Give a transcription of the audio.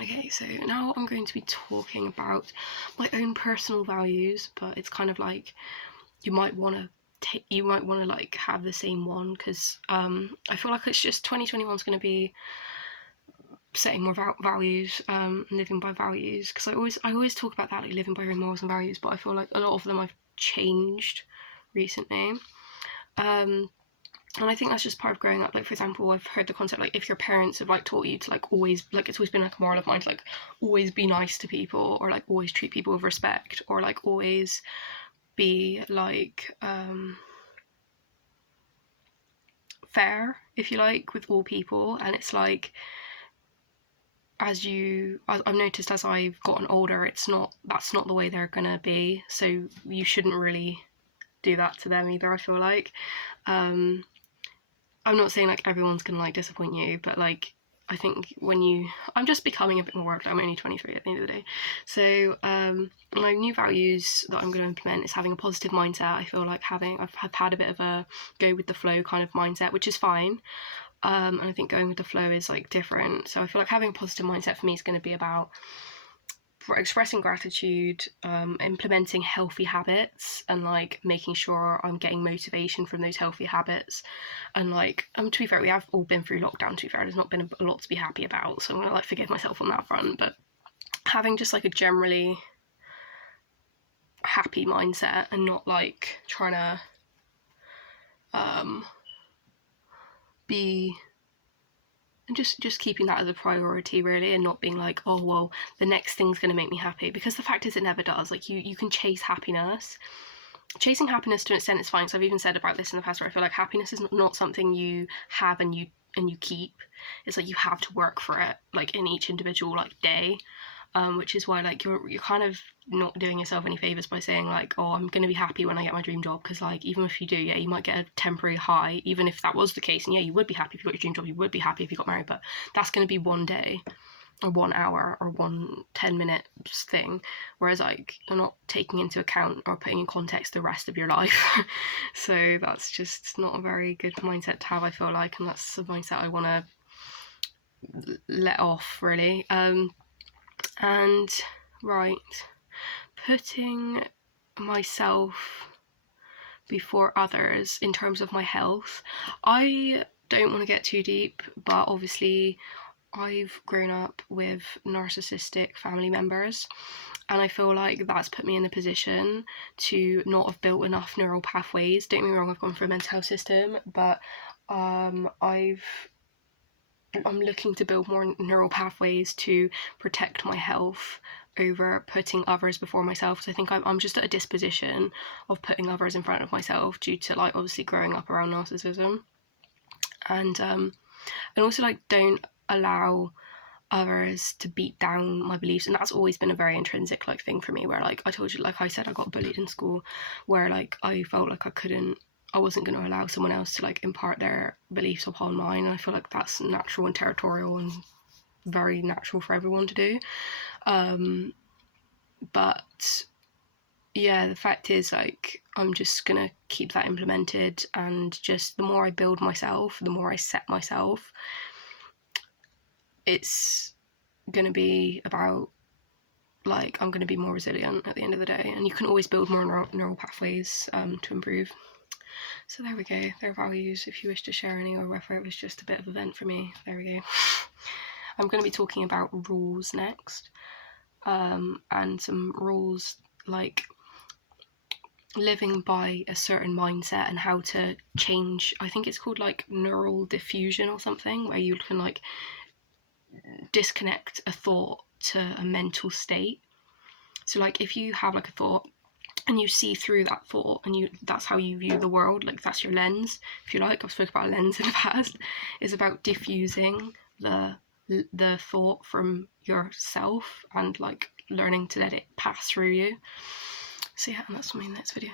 Okay, so now I'm going to be talking about my own personal values, but it's kind of like you might want to like have the same one, because I feel like it's just 2021 is going to be setting more values, living by values, because I always talk about that, like living by your own morals and values, but I feel like a lot of them I've changed recently. And I think that's just part of growing up. Like, for example, I've heard the concept, like, if your parents have like taught you to like always, like, it's always been like a moral of mine to like always be nice to people, or like always treat people with respect, or like always be like fair, if you like, with all people. And it's like, I've noticed as I've gotten older, that's not the way they're gonna be, so you shouldn't really do that to them either, I feel like. I'm not saying like everyone's gonna like disappoint you, but like I think I'm just becoming a bit more, I'm only 23 at the end of the day. So my new values that I'm going to implement is having a positive mindset. I feel like I've had a bit of a go with the flow kind of mindset, which is fine. And I think going with the flow is like different. So I feel like having a positive mindset for me is going to be about expressing gratitude, implementing healthy habits, and like making sure I'm getting motivation from those healthy habits. And like, to be fair, we have all been through lockdown, to be fair, there's not been a lot to be happy about, so I'm gonna like forgive myself on that front. But having just like a generally happy mindset, and not like trying to be, and just keeping that as a priority, really, and not being like, oh well, the next thing's going to make me happy, because the fact is it never does. Like, you can chase happiness. Chasing happiness to an extent is fine, so I've even said about this in the past, where I feel like happiness is not something you have and you keep. It's like you have to work for it, like in each individual like day. Which is why like you're kind of not doing yourself any favors by saying like, oh, I'm going to be happy when I get my dream job, because like even if you do, yeah, you might get a temporary high, even if that was the case, and yeah, you would be happy if you got your dream job, you would be happy if you got married, but that's going to be one day or 1 hour or 10 minute thing, whereas like you're not taking into account or putting in context the rest of your life. So that's just not a very good mindset to have, I feel like, and that's the mindset I want to let off, really. And right, putting myself before others in terms of my health, I don't want to get too deep, but obviously I've grown up with narcissistic family members, and I feel like that's put me in a position to not have built enough neural pathways. Don't get me wrong, I've gone through a mental health system, but I'm looking to build more neural pathways to protect my health over putting others before myself. So I think I'm just at a disposition of putting others in front of myself, due to like obviously growing up around narcissism. And also like don't allow others to beat down my beliefs. And that's always been a very intrinsic like thing for me, where like I told you, like I said, I got bullied in school, where like I felt like I wasn't going to allow someone else to like impart their beliefs upon mine. And I feel like that's natural and territorial and very natural for everyone to do. But yeah, the fact is, like, I'm just gonna keep that implemented, and just the more I build myself, the more I set myself, it's gonna be about like I'm gonna be more resilient at the end of the day. And you can always build more neural pathways to improve. So there we go, their values, if you wish to share any, or whether it was just a bit of a vent for me, there we go. I'm going to be talking about rules next, and some rules like living by a certain mindset and how to change, I think it's called like neural diffusion or something, where you can like disconnect a thought to a mental state. So like if you have like a thought and you see through that thought, and that's how you view the world, like that's your lens, if you like. I've spoken about a lens in the past. It's about diffusing the thought from yourself, and like learning to let it pass through you. So yeah, and that's my next video.